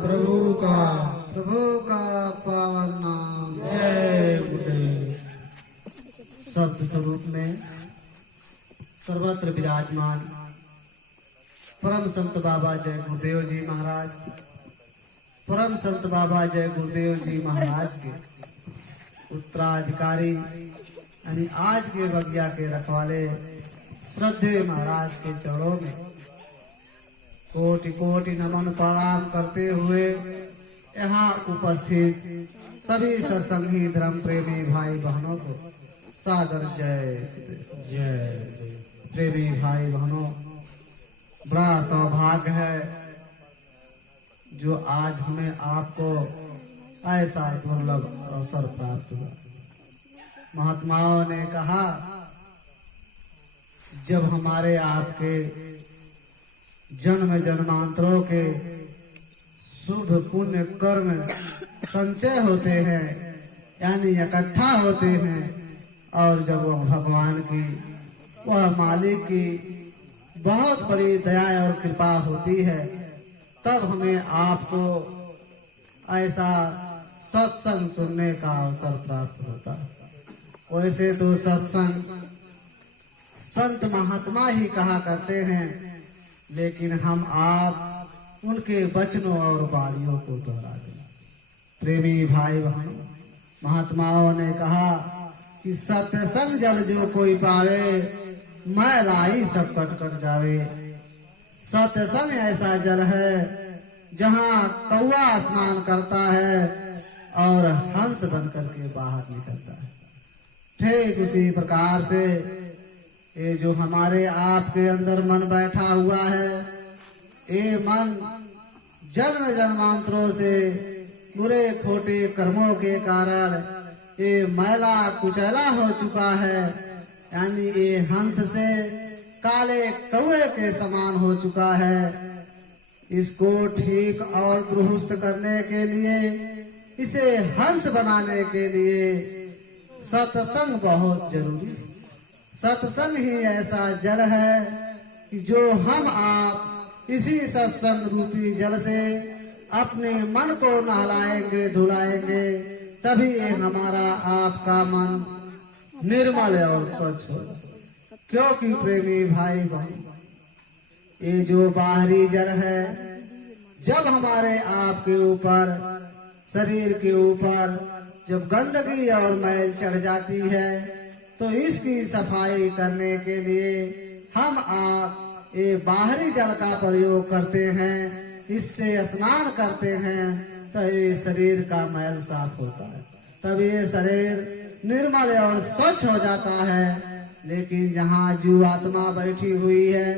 प्रभु का पावन नाम। जय गुरुदेव। शब्द स्वरूप में सर्वत्र विराजमान परम संत बाबा जय गुरुदेव जी महाराज, परम संत बाबा जय गुरुदेव जी महाराज के उत्तराधिकारी यानी आज के बगिया के रखवाले श्रद्धेय महाराज के चरणों में कोटि कोटि नमन प्रणाम करते हुए यहाँ उपस्थित सभी सत्संगी धर्म प्रेमी भाई बहनों को सादर जय जय। प्रेमी भाई बहनों, बड़ा सौभाग्य है जो आज हमें आपको ऐसा दुर्लभ अवसर प्राप्त हुआ। महात्माओं ने कहा जब हमारे आपके जन्म जन्मांतरों के शुभ पुण्य कर्म संचय होते हैं यानी इकट्ठा होते हैं और जब वह भगवान की वह मालिक की बहुत बड़ी दया और कृपा होती है तब हमें आपको ऐसा सत्संग सुनने का अवसर प्राप्त होता है। वैसे तो सत्संग संत महात्मा ही कहा करते हैं, लेकिन हम आप उनके वचनों और वाणियों को दोहरा दें। प्रेमी भाई बहन, महात्माओं ने कहा कि सत्संग जल जो कोई पावे मैलाई सब कट कट जावे। सत्संग ऐसा जल है जहाँ कौवा स्नान करता है और हंस बनकर के बाहर निकलता है। ठीक उसी प्रकार से ये जो हमारे आपके अंदर मन बैठा हुआ है, ये मन जन्म जन्मांतरों से बुरे खोटे कर्मों के कारण ये मैला कुचैला हो चुका है, यानी ये हंस से काले कौवे के समान हो चुका है। इसको ठीक और दुरुस्त करने के लिए, इसे हंस बनाने के लिए सत्संग बहुत जरूरी है। सत्संग ही ऐसा जल है कि जो हम आप इसी सत्संग रूपी जल से अपने मन को नहलाएंगे धुलाएंगे, तभी ये हमारा आपका मन निर्मल और स्वच्छ होगा। क्योंकि प्रेमी भाई बहन, ये जो बाहरी जल है, जब हमारे आपके ऊपर शरीर के ऊपर जब गंदगी और मैल चढ़ जाती है तो इसकी सफाई करने के लिए हम आप ये बाहरी जल का प्रयोग करते हैं, इससे स्नान करते हैं तो ये शरीर का मैल साफ होता है, तब ये शरीर निर्मल और स्वच्छ हो जाता है। लेकिन जहाँ जीव आत्मा बैठी हुई है,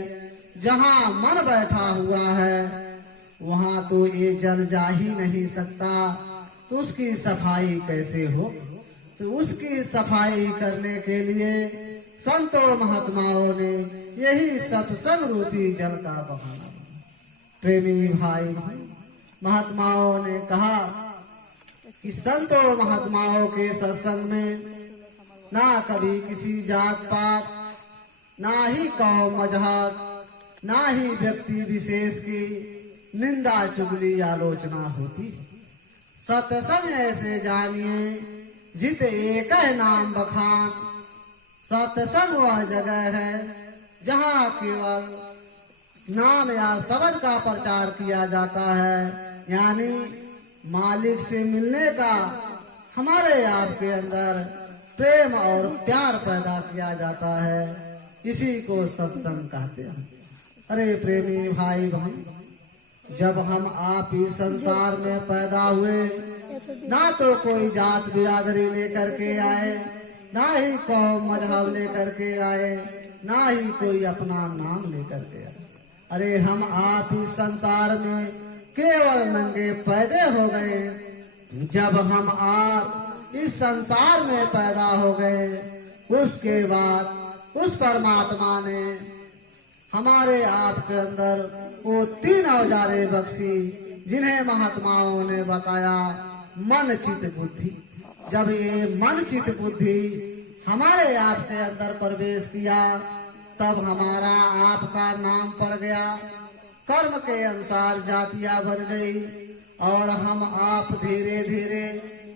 जहाँ मन बैठा हुआ है, वहाँ तो ये जल जा ही नहीं सकता, तो उसकी सफाई कैसे हो? तो उसकी सफाई करने के लिए संतों महात्माओं ने यही सत्संग रूपी जल का बहाना। प्रेमी भाई महात्माओं ने कहा कि संतों महात्माओं के सत्संग में ना कभी किसी जात पात, ना ही कौम मजहब, ना ही व्यक्ति विशेष की निंदा चुगली आलोचना होती। सत्संग ऐसे जानिए जित एक नाम बखान। सत्संग वह जगह है जहाँ केवल नाम या शब्द का प्रचार किया जाता है, यानी मालिक से मिलने का हमारे आपके अंदर प्रेम और प्यार पैदा किया जाता है। इसी को सत्संग कहते हैं। अरे प्रेमी भाई बहन, जब हम आप इस संसार में पैदा हुए, ना तो कोई जात बिरादरी लेकर के आए, ना ही कौम मजहब लेकर के आए, ना ही कोई अपना नाम लेकर के आए। अरे हम आप इस संसार में केवल नंगे पैदे हो गए। जब हम आप इस संसार में पैदा हो गए, उसके बाद उस परमात्मा ने हमारे आपके अंदर वो 3 औजारें बख्शी, जिन्हें महात्माओं ने बताया मन चित बुद्धि। जब ये मन चित बुद्धि हमारे आपके अंदर प्रवेश किया, तब हमारा आपका नाम पड़ गया। कर्म के अनुसार जातियां बन गई, और हम आप धीरे धीरे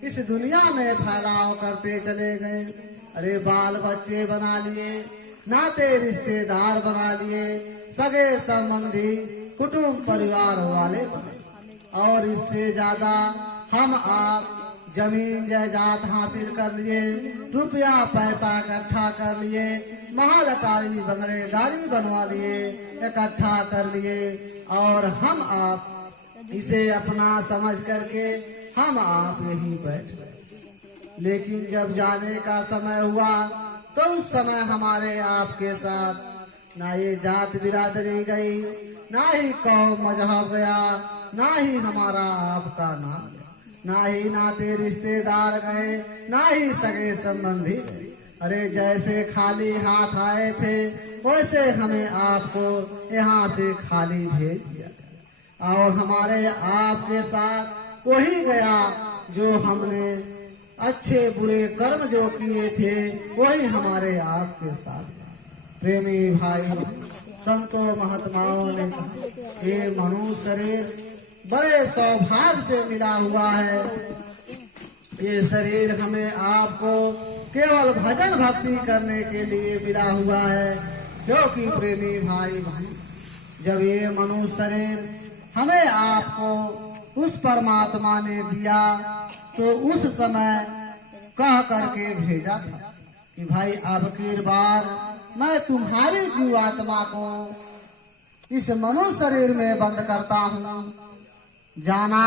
इस दुनिया में फैलाव करते चले गए। अरे बाल बच्चे बना लिए, नाते रिश्तेदार बना लिए, सगे संबंधी कुटुंब परिवार वाले बने, और इससे ज्यादा हम आप जमीन जायदाद हासिल कर लिए, रुपया पैसा इकट्ठा कर लिए, महल अटारी बंगले गाड़ी बनवा लिए, इकट्ठा कर लिए, और हम आप इसे अपना समझ करके हम आप यहीं बैठ गए। लेकिन जब जाने का समय हुआ तो उस समय हमारे आपके साथ ना ये जात बिरादरी गई, ना ही कौम मजहब गया, ना ही हमारा आपका नाम गया, ना ही नाते रिश्तेदार गए, ना ही सगे संबंधी गए। अरे जैसे खाली हाथ आए थे वैसे हमें आपको यहाँ से खाली भेज दिया, और हमारे आपके साथ वही गया जो हमने अच्छे बुरे कर्म जो किए थे वही हमारे आपके साथ। प्रेमी भाई संतों महात्माओं ने कहा ये मनुष्य शरीर बड़े सौभाग्य से मिला हुआ है। ये शरीर हमें आपको केवल भजन भक्ति करने के लिए मिला हुआ है, क्योंकि प्रेमी भाई जब ये मनुष्य शरीर हमें आपको उस परमात्मा ने दिया तो उस समय कह करके भेजा था कि भाई अब की बार मैं तुम्हारी जीवात्मा को इस मनुष्य शरीर में बंद करता हूँ। जाना,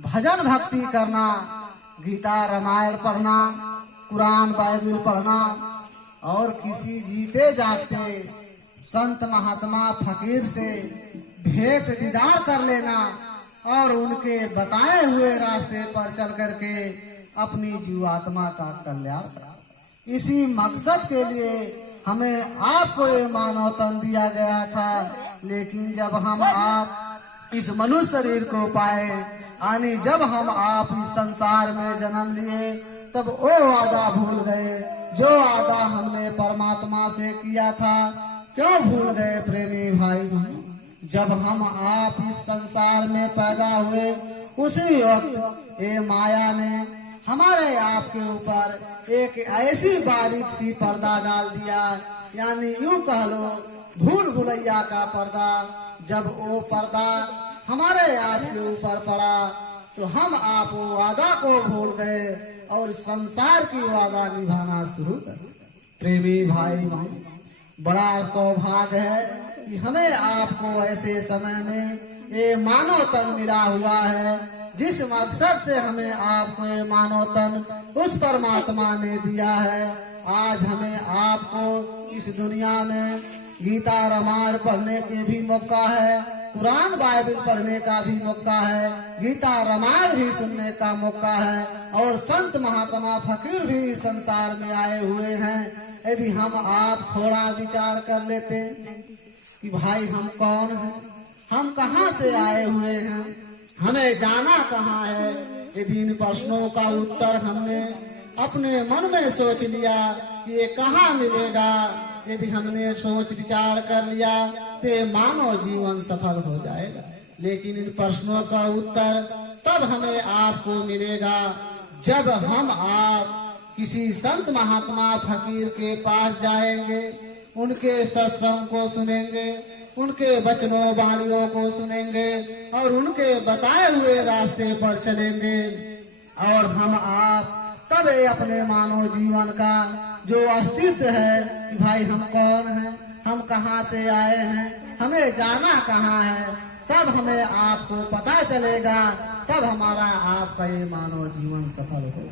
भजन भक्ति करना, गीता रामायण पढ़ना, कुरान बाइबल पढ़ना, और किसी जीते जागते संत महात्मा फकीर से भेंट दीदार कर लेना, और उनके बताए हुए रास्ते पर चल करके अपनी जीवात्मा का कल्याण करा। इसी मकसद के लिए हमें आपको ये मानव तन दिया गया था। लेकिन जब हम आप इस मनुष्य शरीर को पाए, यानी जब हम आप इस संसार में जन्म लिए, तब वो वादा भूल गए जो वादा हमने परमात्मा से किया था। क्यों भूल गए प्रेमी भाई? जब हम आप इस संसार में पैदा हुए उसी वक्त ये माया ने हमारे आपके ऊपर एक ऐसी बारीक सी पर्दा डाल दिया, यानी यूं कह लो भूल भुलैया का पर्दा। जब वो पर्दा हमारे आपके ऊपर पड़ा तो हम आप वो वादा को भूल गए और संसार की वादा निभाना शुरू कर। प्रेमी भाई बड़ा सौभाग्य है कि हमें आपको ऐसे समय में ये मानव तन मिला हुआ है। जिस मकसद से हमें आपको ये मानव तन उस परमात्मा ने दिया है। आज हमें आपको इस दुनिया में गीता रामायण पढ़ने के भी मौका है, कुरान बाइबल पढ़ने का भी मौका है, गीता रामायण भी सुनने का मौका है, और संत महात्मा फकीर भी संसार में आए हुए हैं। यदि हम आप थोड़ा विचार कर लेते कि भाई हम कौन हैं, हम कहाँ से आए हुए हैं, हमें जाना कहाँ है, यदि इन प्रश्नों का उत्तर हमने अपने मन में सोच लिया कि ये कहाँ मिलेगा, यदि हमने सोच विचार कर लिया तो मानव जीवन सफल हो जाएगा। लेकिन इन प्रश्नों का उत्तर तब हमें आपको मिलेगा जब हम आप किसी संत महात्मा फकीर के पास जाएंगे, उनके सत्संग को सुनेंगे, उनके वचनों वाणियों को सुनेंगे और उनके बताए हुए रास्ते पर चलेंगे। और हम आप तब अपने मानव जीवन का जो अस्तित्व है कि भाई हम कौन हैं, हम कहाँ से आए हैं, हमें जाना कहाँ है, तब हमें आपको पता चलेगा, तब हमारा आपका ये मानव जीवन सफल हो।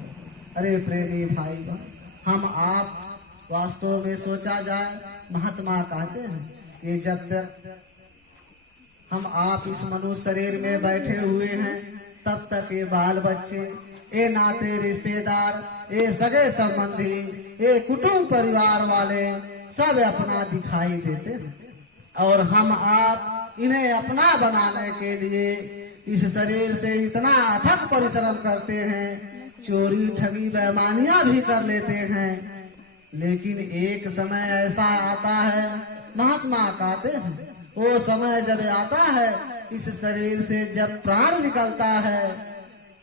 अरे प्रेमी भाई, हम आप वास्तव में सोचा जाए, महात्मा कहते हैं कि जब तक हम आप इस मनुष्य शरीर में बैठे हुए हैं तब तक ये बाल बच्चे, ये नाते रिश्तेदार, ये सगे संबंधी, ये कुटुंब परिवार वाले सब अपना दिखाई देते हैं। और हम आप इन्हें अपना बनाने के लिए इस शरीर से इतना अथक परिश्रम करते हैं, चोरी ठगी बेईमानियां भी कर लेते हैं। लेकिन एक समय ऐसा आता है, महात्मा कहते हैं, वो समय जब आता है इस शरीर से जब प्राण निकलता है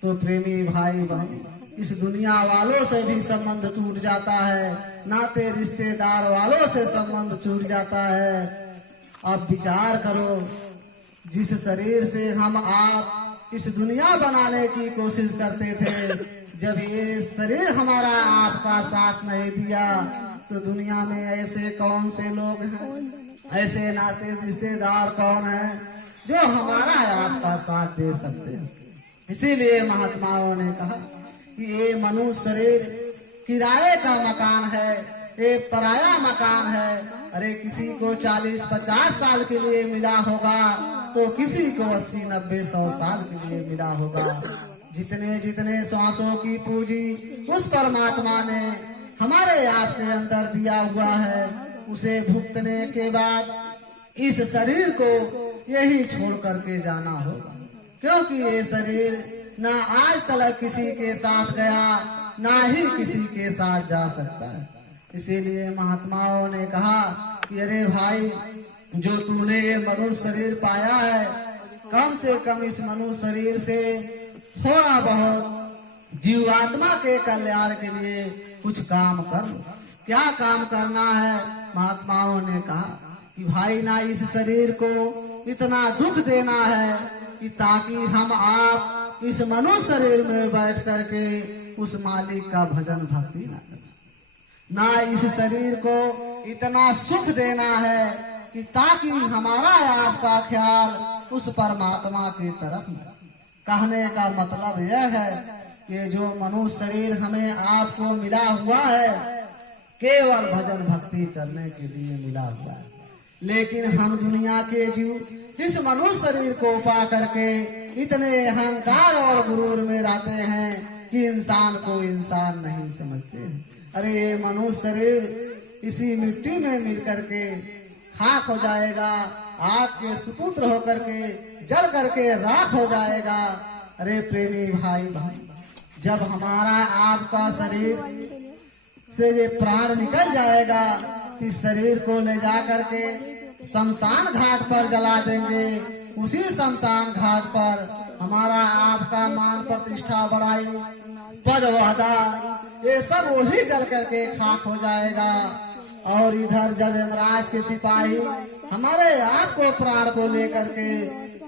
तो प्रेमी भाई बहन इस दुनिया वालों से भी संबंध टूट जाता है, नाते रिश्तेदार वालों से संबंध छूट जाता है। अब विचार करो, जिस शरीर से हम आप इस दुनिया बनाने की कोशिश करते थे, जब ये शरीर हमारा आपका साथ नहीं दिया तो दुनिया में ऐसे कौन से लोग हैं, ऐसे नाते रिश्तेदार कौन हैं जो हमारा आपका साथ दे सकते हैं। इसीलिए महात्माओं ने कहा कि ये मनुष्य शरीर किराए का मकान है, एक पराया मकान है। अरे किसी को 40-50 साल के लिए मिला होगा तो किसी को 80-90-100 साल के लिए मिला होगा। जितने जितने श्वासों की पूंजी उस परमात्मा ने हमारे आपके अंदर दिया हुआ है, उसे भुगतने के बाद इस शरीर को यही छोड़ करके जाना होगा, क्योंकि ये शरीर ना आज तक किसी के साथ गया, ना ही किसी के साथ जा सकता है। इसीलिए महात्माओं ने कहा कि अरे भाई, जो तूने ये मनुष्य शरीर पाया है, कम से कम इस मनुष्य शरीर से थोड़ा बहुत जीवात्मा के कल्याण के लिए कुछ काम कर लो। क्या काम करना है? महात्माओं ने कहा कि भाई ना इस शरीर को इतना दुख देना है कि ताकि हम आप इस मनुष्य शरीर में बैठ करके उस मालिक का भजन भक्ति ना करें। ना इस शरीर को इतना सुख देना है कि ताकि हमारा आपका ख्याल उस परमात्मा की तरफ न। कहने का मतलब यह है कि जो मनुष्य शरीर हमें आपको मिला हुआ है, केवल भजन भक्ति करने के लिए मिला हुआ है। लेकिन हम दुनिया के जीव इस मनुष्य शरीर को पा करके इतने अहंकार और गुरूर में रहते हैं कि इंसान को इंसान नहीं समझते हैं। अरे ये मनुष्य शरीर इसी मिट्टी में मिल करके खाक हो जाएगा, आग के सुपुत्र होकर के जल करके राख हो जाएगा। अरे प्रेमी भाई भाई, जब हमारा आपका शरीर से ये प्राण निकल जाएगा, इस शरीर को ले जा करके शमशान घाट पर जला देंगे। उसी शमशान घाट पर हमारा आपका मान प्रतिष्ठा बढ़ाई पद वहदा ये सब वही जल करके खाक हो जाएगा। और इधर जब यमराज के सिपाही हमारे आपको प्राण को लेकर के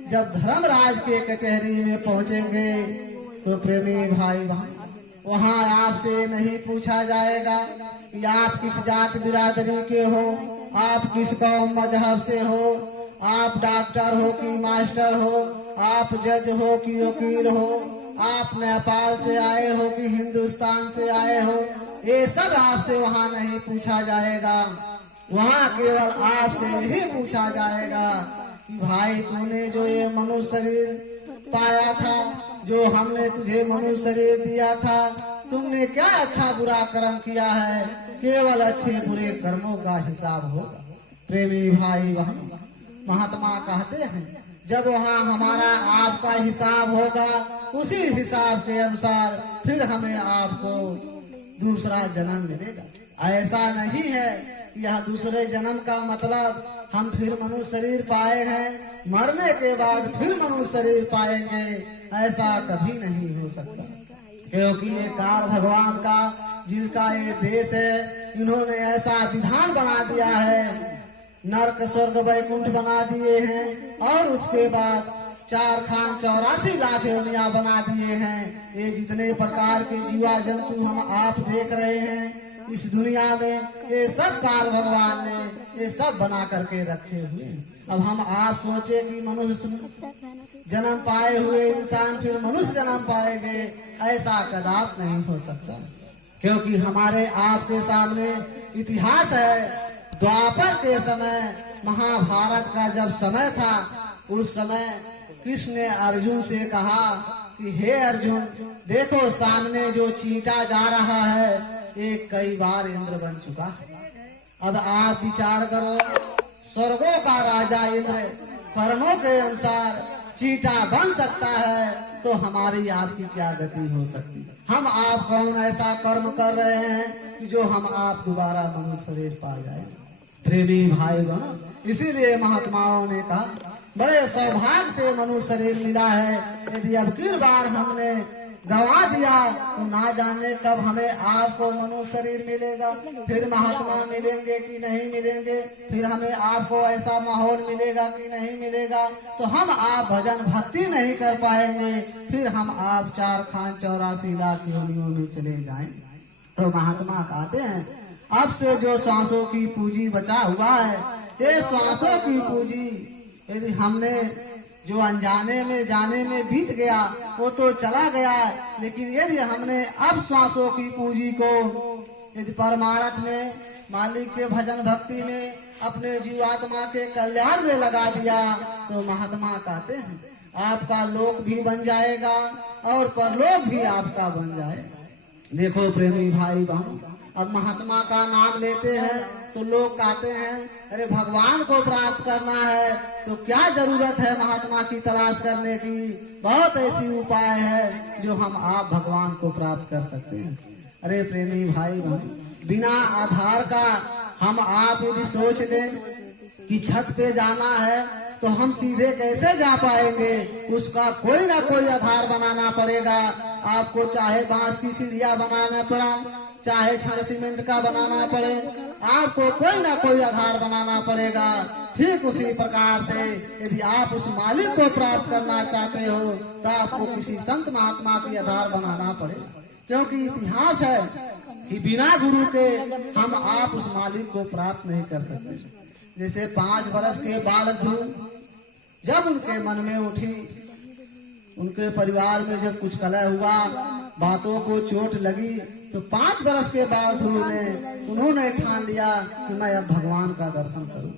जब धर्मराज के कचहरी में पहुंचेंगे तो प्रेमी भाई भाई, वहाँ आपसे नहीं पूछा जाएगा कि आप किस जात बिरादरी के हो, आप किस कौम मजहब से हो, आप डॉक्टर हो कि मास्टर हो, आप जज हो कि वकील हो, आप नेपाल से आए हो कि हिंदुस्तान से आए हो। ये सब आपसे वहाँ नहीं पूछा जाएगा। वहाँ केवल आपसे ही पूछा जाएगा कि भाई तूने जो ये मनुष्य शरीर पाया था, जो हमने तुझे मनुष्य शरीर दिया था, तुमने क्या अच्छा बुरा कर्म किया है। केवल अच्छे बुरे कर्मों का हिसाब होगा। प्रेमी भाई बहन, महात्मा कहते हैं जब वहाँ हमारा आपका हिसाब होगा, उसी हिसाब के अनुसार फिर हमें आपको दूसरा जन्म मिलेगा। ऐसा नहीं है यह दूसरे जन्म का मतलब हम फिर मनुष्य शरीर पाए हैं, मरने के बाद फिर मनुष्य शरीर पाएंगे, ऐसा कभी नहीं हो सकता। क्योंकि ये काल भगवान का जिनका ये देश है, इन्होंने ऐसा विधान बना दिया है, नरक स्वर्ग वैकुंठ बना दिए हैं, और उसके बाद 4 खान 84 लाख योनिया बना दिए हैं। ये जितने प्रकार के जीवा जंतु हम आप देख रहे हैं इस दुनिया में, ये सब काल भगवान ने ये सब बना करके रखे हुए हैं। अब हम आप सोचे कि मनुष्य जन्म पाए हुए इंसान फिर मनुष्य जन्म पाएंगे, ऐसा कदापि नहीं हो सकता। क्योंकि हमारे आपके सामने इतिहास है। द्वापर के समय, महाभारत का जब समय था, उस समय कृष्ण ने अर्जुन से कहा कि हे अर्जुन, देखो सामने जो चींटा जा रहा है, ये कई बार इंद्र बन चुका है। अब आप विचार करो, स्वर्गों का राजा इंद्र कर्मों के अनुसार चींटा बन सकता है, तो हमारी आपकी क्या गति हो सकती है। हम आप कौन ऐसा कर्म कर रहे हैं कि जो हम आप दोबारा मनुष्य शरीर पा जाए। प्रेमी भाई बहन, इसीलिए महात्माओं ने कहा बड़े सौभाग्य से मनुष्य शरीर मिला है। यदि अब की बार हमने गवा दिया तो ना जाने कब हमें आपको मनुष्य शरीर मिलेगा, फिर महात्मा मिलेंगे कि नहीं मिलेंगे, फिर हमें आपको ऐसा माहौल मिलेगा कि नहीं मिलेगा, तो हम आप भजन भक्ति नहीं कर पाएंगे, फिर हम आप 4 खान 84 लाख योनियों में चले जाएं। तो महात्मा कहते हैं अब से जो श्वासों की पूंजी बचा हुआ है, ये श्वासों की पूंजी यदि हमने जो अनजाने में जाने में बीत गया वो तो चला गया, लेकिन यदि हमने अब श्वासों की पूंजी को यदि परमार्थ में, मालिक के भजन भक्ति में, अपने जीवात्मा के कल्याण में लगा दिया तो महात्मा कहते हैं आपका लोक भी बन जाएगा और परलोक भी आपका बन जाएगा। देखो प्रेमी भाई बहन, अब महात्मा का नाम लेते हैं तो लोग कहते हैं अरे भगवान को प्राप्त करना है तो क्या जरूरत है महात्मा की तलाश करने की, बहुत ऐसी उपाय है जो हम आप भगवान को प्राप्त कर सकते हैं। अरे प्रेमी भाई बहन, बिना आधार का हम आप यदि सोच लें कि छत पे जाना है तो हम सीधे कैसे जा पाएंगे, उसका कोई ना कोई आधार बनाना पड़ेगा। आपको चाहे बांस की सीढ़ियां बनाना पड़ा, चाहे छड़ सीमेंट का बनाना पड़े, आपको कोई ना कोई आधार बनाना पड़ेगा। ठीक उसी प्रकार से यदि आप उस मालिक को प्राप्त करना चाहते हो तो आपको किसी संत महात्मा की आधार बनाना पड़ेगा, क्योंकि इतिहास है कि बिना गुरु के हम आप उस मालिक को प्राप्त नहीं कर सकते। जैसे 5 वर्ष के बालक ध्रुव जब उनके मन में उठी, उनके परिवार में जब कुछ कलह हुआ, बातों को चोट लगी, तो 5 वर्ष के बाद ध्रुव ने उन्होंने ठान लिया कि मैं अब भगवान का दर्शन करूं।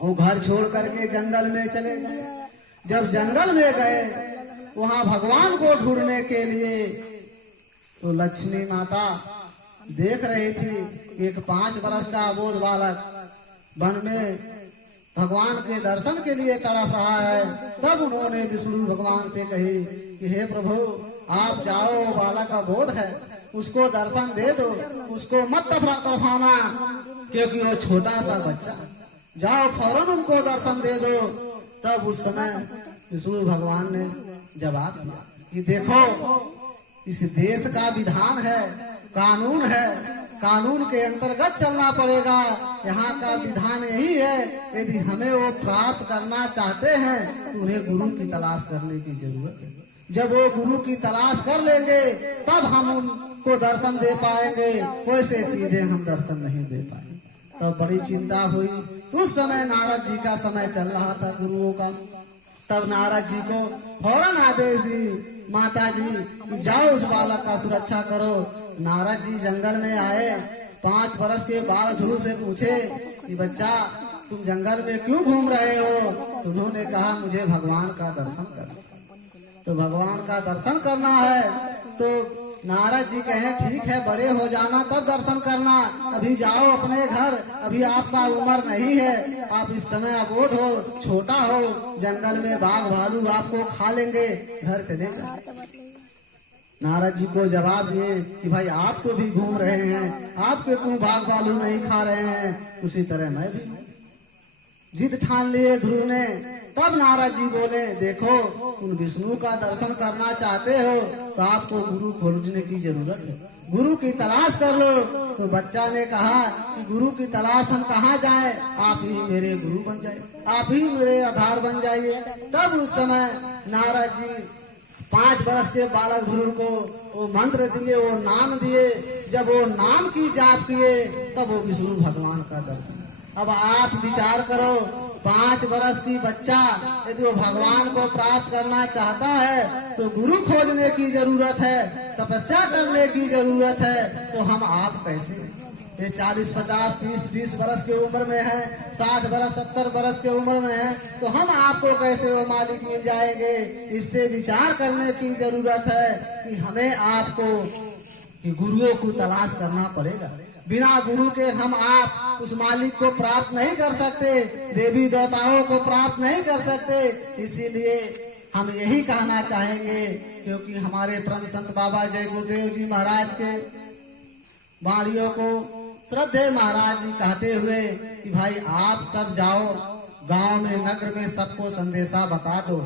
वो घर छोड़ करके जंगल में चले गए। जब जंगल में गए वहां भगवान को ढूंढने के लिए, तो लक्ष्मी माता देख रही थी एक 5 वर्ष का अबोध बालक वन में भगवान के दर्शन के लिए तड़प रहा है। तब उन्होंने विष्णु भगवान से कही कि हे प्रभु, आप जाओ, बालक अबोध है, उसको दर्शन दे दो, उसको मत तरफाना, क्योंकि वो छोटा सा बच्चा, जाओ फौरन उनको दर्शन दे दो। तब उस समय विष्णु भगवान ने जवाब दिया कि देखो, इस देश का विधान है, कानून है, कानून के अंतर्गत चलना पड़ेगा। यहाँ का विधान यही है, यदि हमें वो प्राप्त करना चाहते हैं तो उन्हें गुरु की तलाश करने की जरूरत है। जब वो गुरु की तलाश कर लेंगे तब हम उनको दर्शन दे पाएंगे, वैसे सीधे हम दर्शन नहीं दे पाएंगे। तब बड़ी चिंता हुई। उस समय नारद जी का समय चल रहा था गुरुओं का। तब नारद जी को फौरन आदेश दी माता जी कि जाओ उस बालक का सुरक्षा करो। नारद जी जंगल में आए, 5 वर्ष के बालक ध्रुव से पूछे कि बच्चा, तुम जंगल में क्यों घूम रहे हो? तो उन्होंने कहा मुझे भगवान का दर्शन करना। तो भगवान का दर्शन करना है तो नारद जी कहें ठीक है, बड़े हो जाना तब दर्शन करना, अभी जाओ अपने घर, अभी आपका उम्र नहीं है, आप इस समय अबोध हो, छोटा हो, जंगल में बाघ भालू आपको खा लेंगे, घर चले जाओ। नारद जी को जवाब दिए कि भाई आप तो भी घूम रहे हैं, आपके क्यों बाघ भालू नहीं खा रहे हैं, उसी तरह मैं भी। जिद ठान लिए ध्रुव ने। तब नारद जी बोले देखो, उन विष्णु का दर्शन करना चाहते हो तो आपको गुरु खोजने की जरूरत है, गुरु की तलाश कर लो। तो बच्चा ने कहा कि गुरु की तलाश हम कहाँ जाएं, आप ही मेरे गुरु बन जाए, आप ही मेरे आधार बन जाइए। तब उस समय नारद जी 5 वर्ष के बालक ध्रुव को वो मंत्र दिए, वो नाम दिए। जब वो नाम की जाप किए तब वो विष्णु भगवान का दर्शन। अब आप विचार करो, 5 वर्ष की बच्चा यदि वो भगवान को प्राप्त करना चाहता है तो गुरु खोजने की जरूरत है, तपस्या करने की जरूरत है। तो हम आप कैसे, ये 40, 50, 30, 20 वर्ष की उम्र में है, 60 वर्ष 70 वर्ष की उम्र में है, तो हम आपको कैसे वो मालिक मिल जाएंगे? इससे विचार करने की जरूरत है कि हमें आपको कि गुरुओं को तलाश करना पड़ेगा। बिना गुरु के हम आप उस मालिक को प्राप्त नहीं कर सकते, देवी देवताओं को प्राप्त नहीं कर सकते। इसीलिए हम यही कहना चाहेंगे, क्योंकि हमारे परम संत बाबा जय गुरुदेव जी महाराज के वाणियों को श्रद्धेय महाराज जी कहते हुए कि भाई आप सब जाओ गांव में नगर में सबको संदेशा बता दो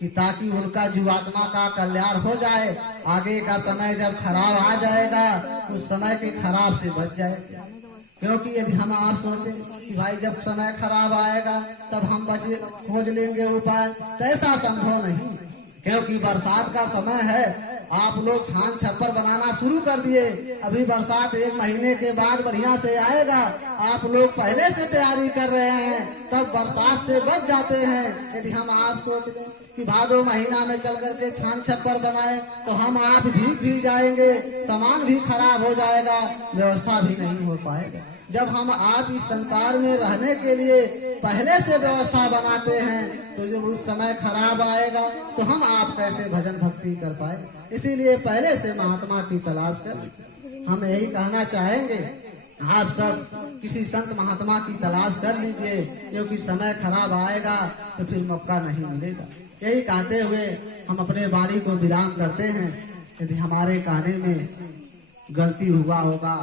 कि ताकि उनका जीवात्मा का कल्याण हो जाए। आगे का समय जब खराब आ जाएगा उस समय के खराब से बच जाएगा। क्योंकि यदि हम आप सोचे कि भाई जब समय खराब आएगा तब हम बचे खोज लेंगे उपाय, तो ऐसा संभव नहीं। क्योंकि बरसात का समय है, आप लोग छान छप्पर बनाना शुरू कर दिए। अभी बरसात 1 महीने के बाद बढ़िया से आएगा, आप लोग पहले से तैयारी कर रहे हैं, तब बरसात से बच जाते हैं। यदि हम आप सोच लें कि भादो महीना में चल करके छान छप्पर बनाए तो हम आप भीग जाएंगे, सामान भी खराब हो जाएगा, व्यवस्था भी नहीं हो पाएगा। जब हम आप इस संसार में रहने के लिए पहले से व्यवस्था बनाते हैं तो जब उस समय खराब आएगा तो हम आप कैसे भजन भक्ति कर पाए। इसीलिए पहले से महात्मा की तलाश कर। हम यही कहना चाहेंगे, आप सब किसी संत महात्मा की तलाश कर लीजिए, क्योंकि समय खराब आएगा तो फिर मौका नहीं मिलेगा। यही कहते हुए हम अपने वाणी को विराम करते हैं। यदि हमारे कहने में गलती हुआ होगा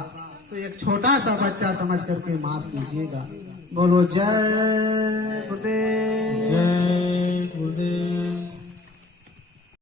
तो एक छोटा सा बच्चा समझ करके माफ कीजिएगा। बोलो जय गुरुदेव।